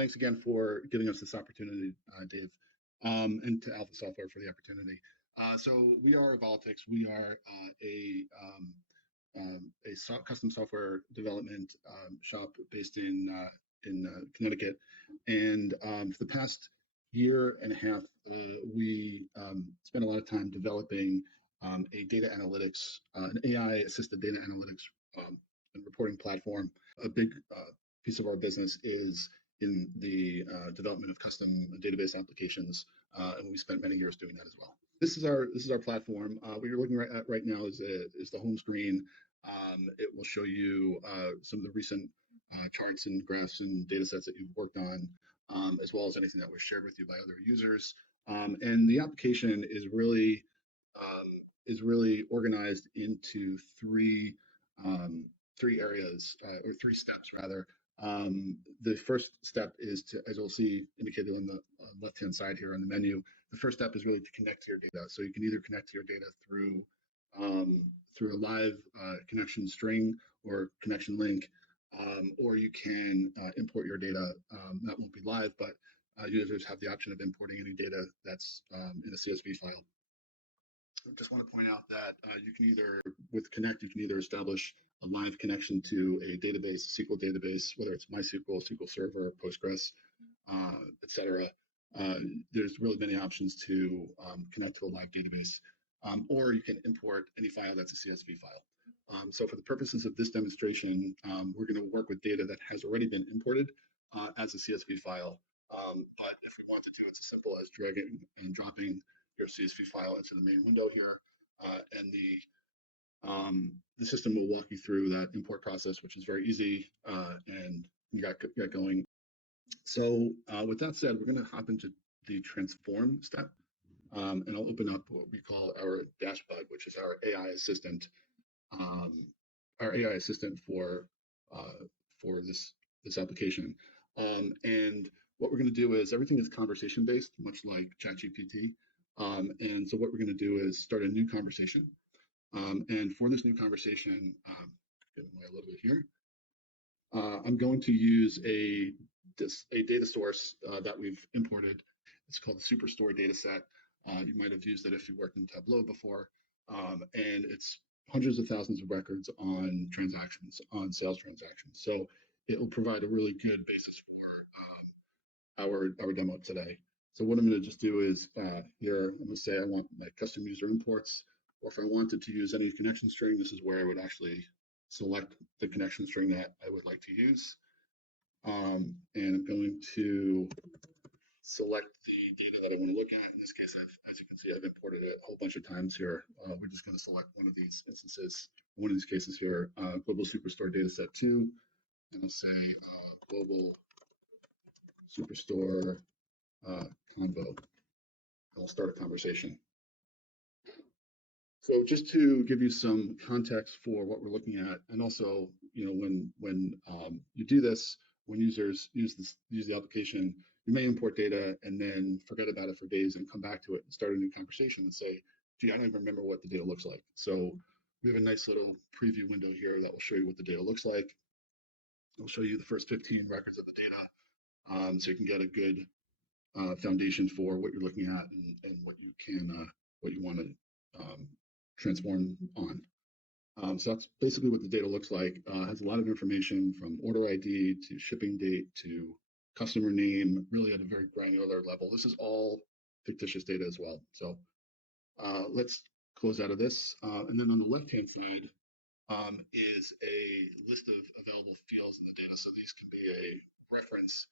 Thanks again for giving us this opportunity, Dave, and to Alpha Software for the opportunity. So we are Evolytix. We are a custom software development shop based in Connecticut, and for the past year and a half, we spent a lot of time developing a data analytics, an AI-assisted data analytics and reporting platform. A big piece of our business is in the development of custom database applications, and we spent many years doing that as well. This is our platform. What you're looking at right now is the home screen. It will show you some of the recent charts and graphs and data sets that you've worked on, as well as anything that was shared with you by other users. And the application is really organized into three areas, or three steps rather. The first step is to, as you'll see indicated on the left-hand side here on the menu, the first step is really to connect to your data. So you can either connect to your data through a live connection string or connection link, or you can import your data. That won't be live, but users have the option of importing any data that's in a CSV file. I just want to point out that you can either, with Connect, you can either establish a live connection to a database, SQL database, whether it's MySQL, SQL Server, Postgres, etc. There's really many options to connect to a live database, or you can import any file that's a CSV file. So for the purposes of this demonstration, we're going to work with data that has already been imported as a CSV file. But if we want to do it as simple as dragging and dropping your CSV file into the main window here, and the system will walk you through that import process, which is very easy, and you got going. So with that said, we're going to hop into the transform step, and I'll open up what we call our dashboard, which is our AI assistant, for this application. And what we're going to do is everything is conversation based, much like ChatGPT. And so what we're going to do is start a new conversation. And for this new conversation, get away a little bit here. I'm going to use a data source that we've imported. It's called the Superstore data set. You might have used it if you worked in Tableau before. And it's hundreds of thousands of records on transactions, on sales transactions. So it will provide a really good basis for our demo today. So what I'm going to just do is here, I'm going to say I want my custom user imports, or if I wanted to use any connection string, this is where I would actually select the connection string that I would like to use. And I'm going to select the data that I want to look at. In this case, as you can see, I've imported it a whole bunch of times here. We're just going to select one of these instances, one of these cases here, Global Superstore Dataset 2, and I'll say Global Superstore Convo. I'll start a conversation. So just to give you some context for what we're looking at, and also, when you do this, when users use the application, you may import data and then forget about it for days and come back to it and start a new conversation and say, gee, I don't even remember what the data looks like. So we have a nice little preview window here that will show you what the data looks like. It'll show you the first 15 records of the data, so you can get a good foundation for what you're looking at and what you want to transform on. So that's basically what the data looks like. It has a lot of information from order ID to shipping date to customer name, really at a very granular level. This is all fictitious data as well. So let's close out of this. And then on the left-hand side is a list of available fields in the data. So these can be a reference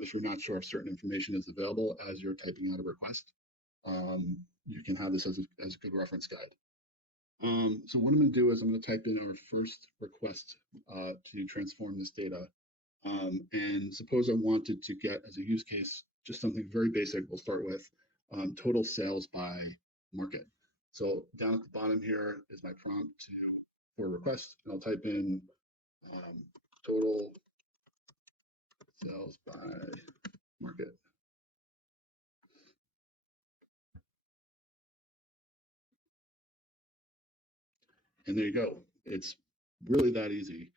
if you're not sure if certain information is available as you're typing out a request. You can have this as a good reference guide. So what I'm going to do is I'm going to type in our first request to transform this data. And suppose I wanted to get, as a use case, just something very basic. We'll start with total sales by market. So down at the bottom here is my prompt for a request, and I'll type in total sales by market. And there you go. It's really that easy.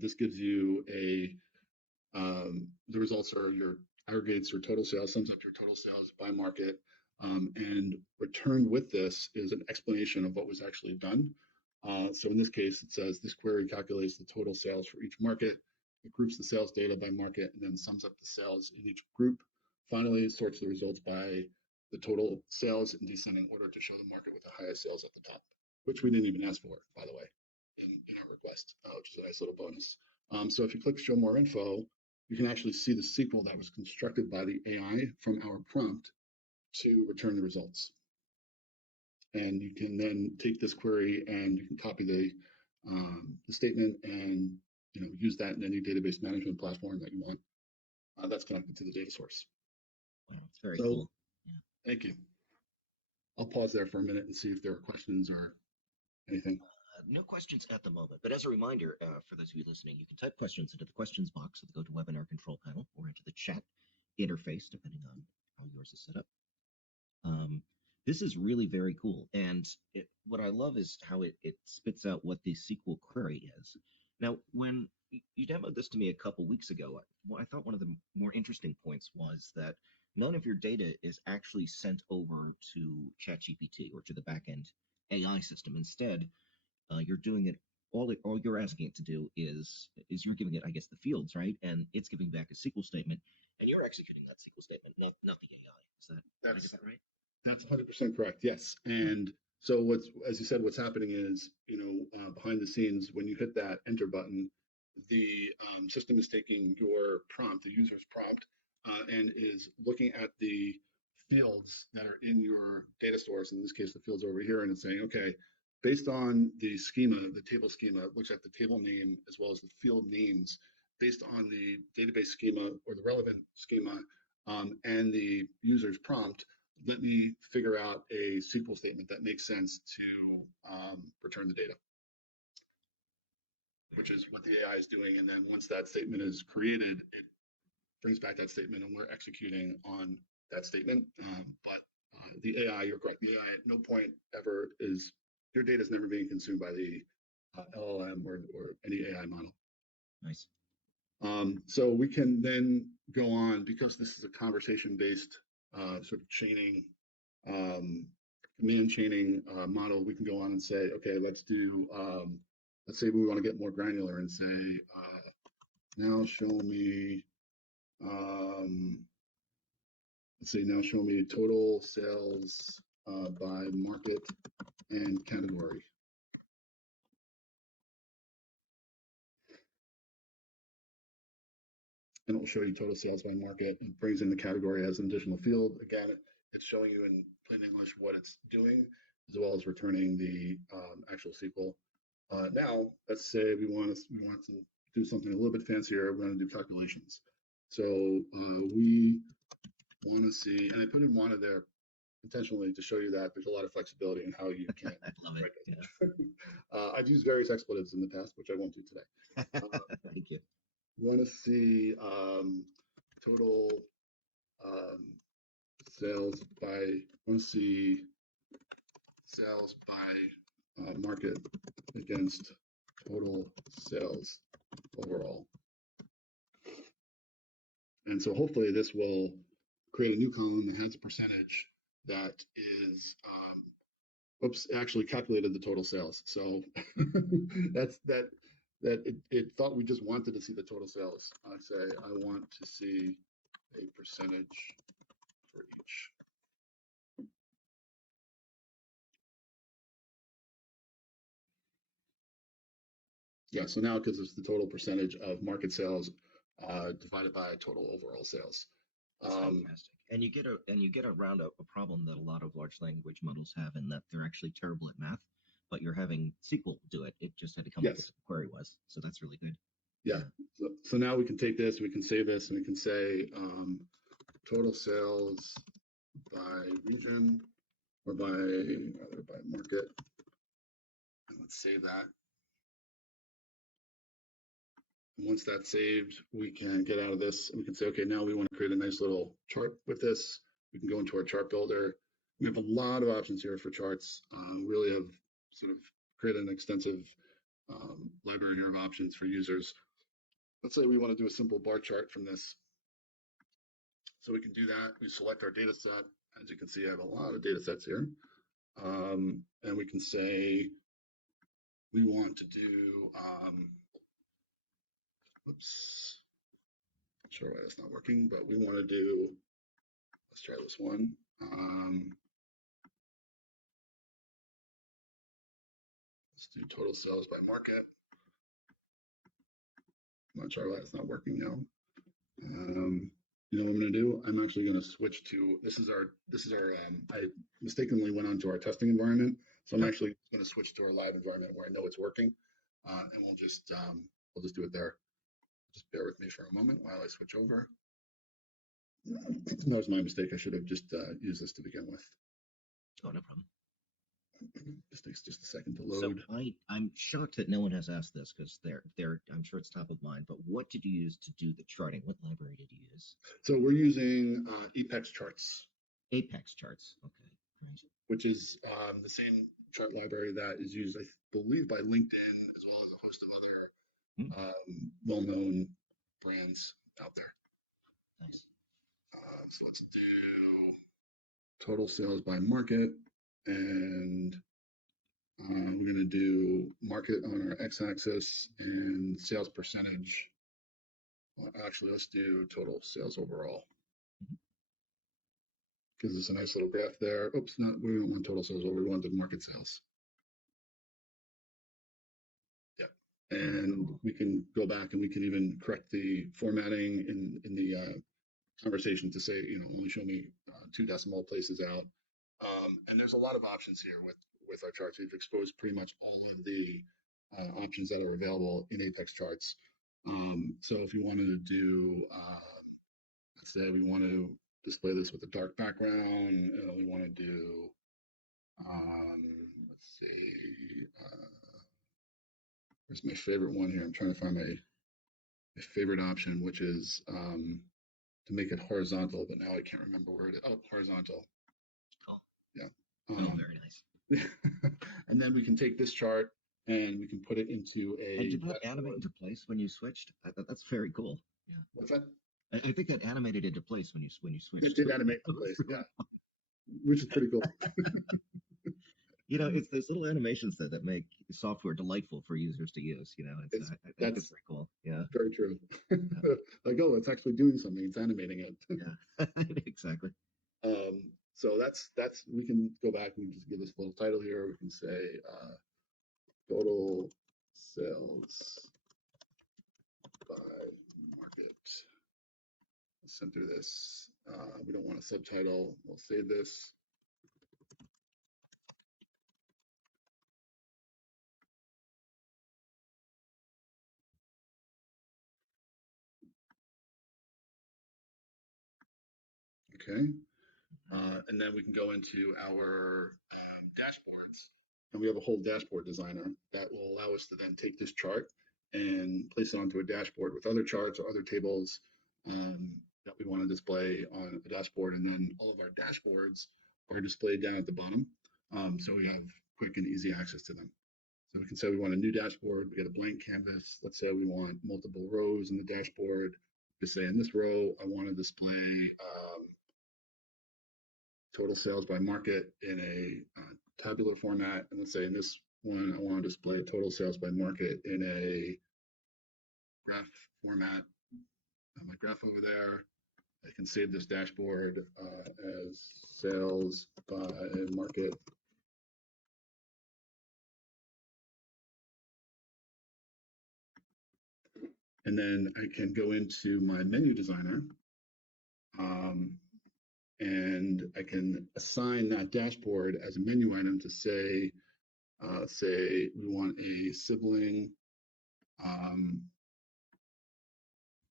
This gives you The results are your aggregates your total sales, sums up your total sales by market, and returned with this is an explanation of what was actually done. So in this case, it says this query calculates the total sales for each market. It groups the sales data by market and then sums up the sales in each group. Finally, it sorts the results by the total sales in descending order to show the market with the highest sales at the top, which we didn't even ask for, by the way, in our request, which is a nice little bonus. So if you click show more info, you can actually see the SQL that was constructed by the AI from our prompt to return the results. And you can then take this query and you can copy the statement and use that in any database management platform that you want that's connected to the data source. Wow, it's very cool. Yeah. Thank you. I'll pause there for a minute and see if there are questions or anything. No questions at the moment, but as a reminder, for those of you listening, you can type questions into the questions box of the GoToWebinar control panel or into the chat interface, depending on how yours is set up. This is really very cool. And what I love is how it spits out what the SQL query is. Now, when you demoed this to me a couple weeks ago, I thought one of the more interesting points was that none of your data is actually sent over to ChatGPT or to the backend AI system. Instead, you're doing it, all you're asking it to do is you're giving it, I guess, the fields, right? And it's giving back a SQL statement, and you're executing that SQL statement, not the AI. Did I get that right? That's 100% correct. Yes. And so as you said, what's happening is, behind the scenes, when you hit that enter button, the system is taking your prompt, the user's prompt, and is looking at the fields that are in your data stores. In this case, the fields over here, and it's saying, okay, based on the schema, the table schema, it looks at the table name as well as the field names based on the database schema or the relevant schema and the user's prompt. Let me figure out a SQL statement that makes sense to return the data, which is what the AI is doing. And then once that statement is created, it brings back that statement and we're executing on that statement. But the AI, you're correct, the AI at no point ever is, your data is never being consumed by the LLM or any AI model. Nice. So we can then go on, because this is a conversation-based sort of chaining, command chaining model, we can go on and say, okay, let's say we want to get more granular and say, now show me, let's say now show me total sales by market and category. And it will show you total sales by market and brings in the category as an additional field. Again, it's showing you in plain English what it's doing, as well as returning the actual SQL. Now, let's say we want to do something a little bit fancier. We want to do calculations. So we want to see, and I put in wanted there intentionally to show you that there's a lot of flexibility in how you can. I love it. Yeah. I've used various expletives in the past, which I won't do today. Thank you. We want to see total sales by, want to see sales by market against total sales overall. And so hopefully this will create a new column that has a percentage that is, actually calculated the total sales. So it thought we just wanted to see the total sales. I say I want to see a percentage for each. Yeah, so now it gives us the total percentage of market sales divided by total overall sales. That's fantastic. And you get around a problem that a lot of large language models have, in that they're actually terrible at math, but you're having SQL do it. It just had to come up with what the query was. So that's really good. Yeah. So now we can take this, we can save this, and we can say total sales by region or by market. And let's save that. And once that's saved, we can get out of this and we can say, okay, now we want to create a nice little chart with this. We can go into our chart builder. We have a lot of options here for charts. We really have sort of created an extensive library here of options for users. let's say we want to do a simple bar chart from this. So we can do that. We select our data set. As you can see, I have a lot of data sets here. And we can say we want to do, oops, not sure why that's not working, but we want to do, let's try this one. Let's do total sales by market. I'm not sure why it's not working now. You know what I'm going to do? I'm actually going to switch to, this is our, I mistakenly went onto our testing environment. So I'm actually going to switch to our live environment where I know it's working. And we'll just do it there. Just bear with me for a moment while I switch over. That was my mistake. I should have just used this to begin with. Oh, no problem. This takes just a second to load. So I'm shocked that no one has asked this because I'm sure it's top of mind, but what did you use to do the charting? What library did you use? So we're using Apex charts. Apex charts. Okay, great. Which is the same chart library that is used, I believe, by LinkedIn as well as a host of other well-known brands out there. Nice. So let's do total sales by market, and we're going to do market on our x-axis and sales percentage. Well, actually, let's do total sales overall. Gives us a nice little graph there. Oops, we don't want total sales over, we want the market sales. Yeah, and we can go back and we can even correct the formatting in the conversation to say, only show me 2 decimal places out. And there's a lot of options here with our charts. We've exposed pretty much all of the options that are available in Apex charts. So if you wanted to do, let's say we want to display this with a dark background, we want to do, let's see, where's my favorite one here? I'm trying to find my favorite option, which is to make it horizontal, but now I can't remember where it is. Oh, horizontal. Cool. Yeah. Very nice. And then we can take this chart and we can put it into a. And did that animate into place when you switched? That's very cool. Yeah. What's that? I think that animated into place when you switched. It did animate into place, yeah. Which is pretty cool. It's those little animations that make software delightful for users to use. I think it's very cool. Yeah. Very true. Like, oh, it's actually doing something. It's animating it. Yeah, exactly. So that's we can go back and just give this little title here. We can say total sales by market. Let's center this. We don't want a subtitle. We'll save this. Okay. And then we can go into our dashboards, and we have a whole dashboard designer that will allow us to then take this chart and place it onto a dashboard with other charts or other tables that we want to display on a dashboard. And then all of our dashboards are displayed down at the bottom. So we have quick and easy access to them. So we can say we want a new dashboard, we get a blank canvas. Let's say we want multiple rows in the dashboard. Just say in this row, I want to display total sales by market in a tabular format. And let's say in this one, I want to display total sales by market in a graph format. My graph over there. I can save this dashboard as sales by market. And then I can go into my menu designer and I can assign that dashboard as a menu item to say we want a sibling, and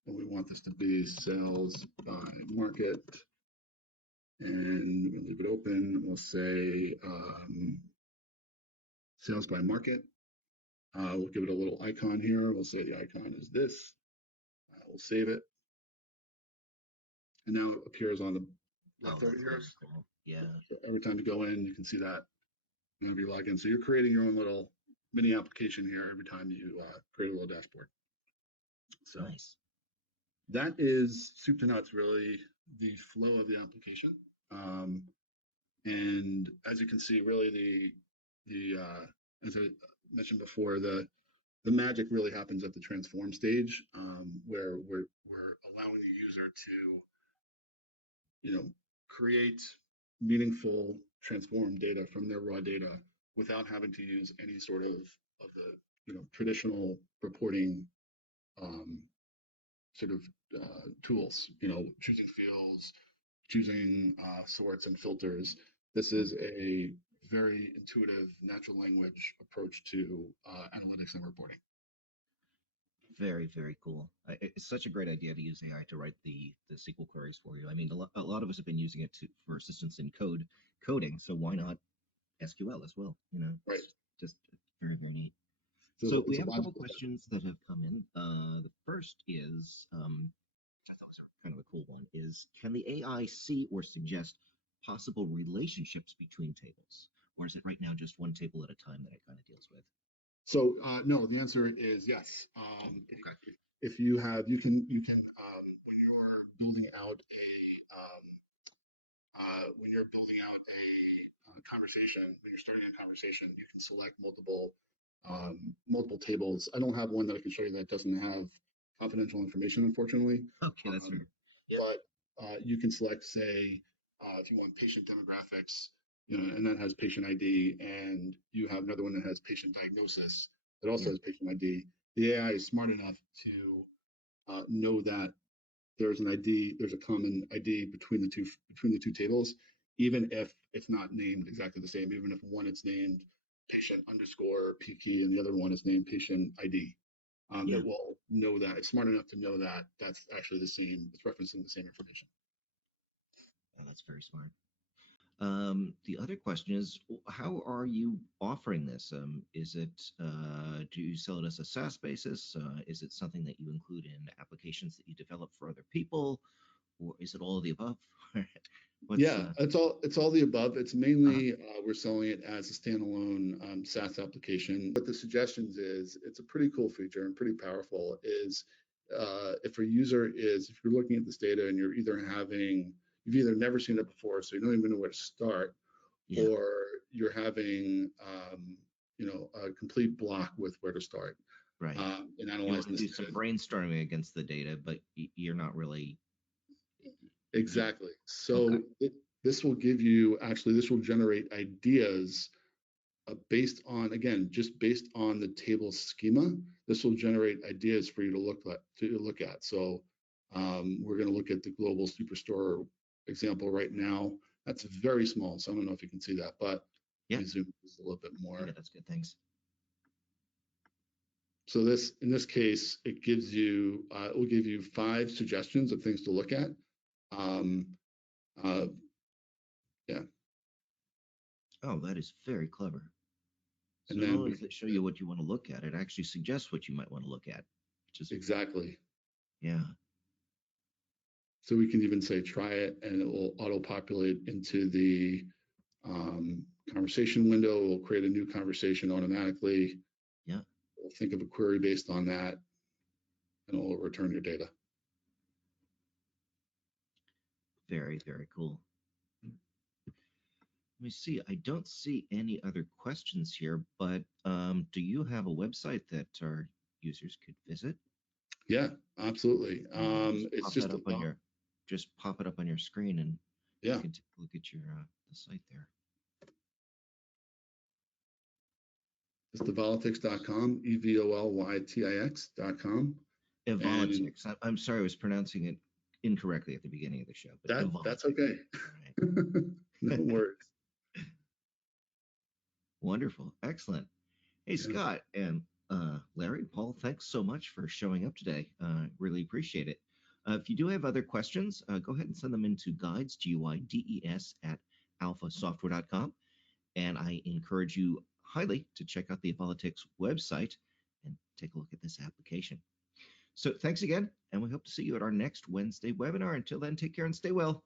we want this to be sales by market, and we can leave it open. We'll say sales by market. We'll give it a little icon here. We'll say the icon is this. We'll save it. And now it appears on the left over here. Cool. Yeah. So every time you go in, you can see that whenever you log in. So you're creating your own little mini application here every time you create a little dashboard. So Nice. that is soup to nuts, really the flow of the application. Um, and as you can see, really as I mentioned before, the magic really happens at the transform stage, where we're allowing the user to, create meaningful transform data from their raw data without having to use any sort of the, traditional reporting, um, sort of tools, choosing fields, choosing sorts and filters. This is a very intuitive natural language approach to analytics and reporting. Very, very cool. It's such a great idea to use AI to write the SQL queries for you. I mean, a lot of us have been using it for assistance in coding, so why not SQL as well? Right. It's just very, very neat. So So we it's a have a couple logical step. questions that have come in. The first is, which I thought was kind of a cool one, is can the AI see or suggest possible relationships between tables? Or is it right now just one table at a time that it kind of deals with? So no, the answer is yes. Oh, okay. If you have, you can when you're building out when you're building out a conversation, when you're starting a conversation, you can select multiple tables. I don't have one that I can show you that doesn't have confidential information, unfortunately. Okay, that's Um, fair. Yep. but you can select, say, if you want patient demographics, and that has patient ID, and you have another one that has patient diagnosis that also Yeah. has patient ID. The AI is smart enough to know that there's an ID, there's a common ID between the two tables, even if it's not named exactly the same, even if one is named patient underscore PK and the other one is named patient ID. Yeah. It will know that it's smart enough to know that that's actually the same, it's referencing the same information. Oh, that's very smart. The other question is, how are you offering this? Is it, do you sell it as a SaaS basis? Is it something that you include in applications that you develop for other people? Or is it all of the above? What's, Yeah, it's all the above. It's uh, mainly we're selling it as a standalone SaaS application. What the suggestions is, it's a pretty cool feature and pretty powerful. Is if you're looking at this data and you've either never seen it before, so you don't even know where to start, yeah, or you're having a complete block with where to start right. in You want analyzing to this do some data. brainstorming against the data, but you're not really, yeah. Exactly. Okay. This will generate ideas just based on the table schema. This will generate ideas for you to look at. So we're going to look at the global superstore example right now. That's very small, so I don't know if you can see that, but let Yeah. me zoom just a little bit Yeah, more. that's good. Thanks. So in this case, it will give you 5 suggestions of things to look at. Um, uh, yeah, Oh, that is very clever. So and not then only we does can it show you what you want to look at, it actually suggests what you might want to look at, which is, exactly. yeah, So we can even say try it, and it will auto-populate into the conversation window. It will create a new conversation automatically. yeah, We'll think of a query based on that, and it will return your data. very, very cool. Let me see. I don't see any other questions here, but do you have a website that our users could visit? Yeah, absolutely. Just It's pop that just up on about, your, just pop it up on your screen, and you yeah, can take a look at your the site there. it's evolytix.com, evolytix.com, and Evolytix. I'm sorry, I was pronouncing it incorrectly at the beginning of the show, but that's Evolytix. okay. No All right. worries. Wonderful. Excellent. Hey, Yeah, Scott and Larry, Paul, thanks so much for showing up today. Really appreciate it. If you do have other questions, go ahead and send them into guides, GUIDES, at alphasoftware.com. And I encourage you highly to check out the Evolytix website and take a look at this application. So thanks again, and we hope to see you at our next Wednesday webinar. Until then, take care and stay well.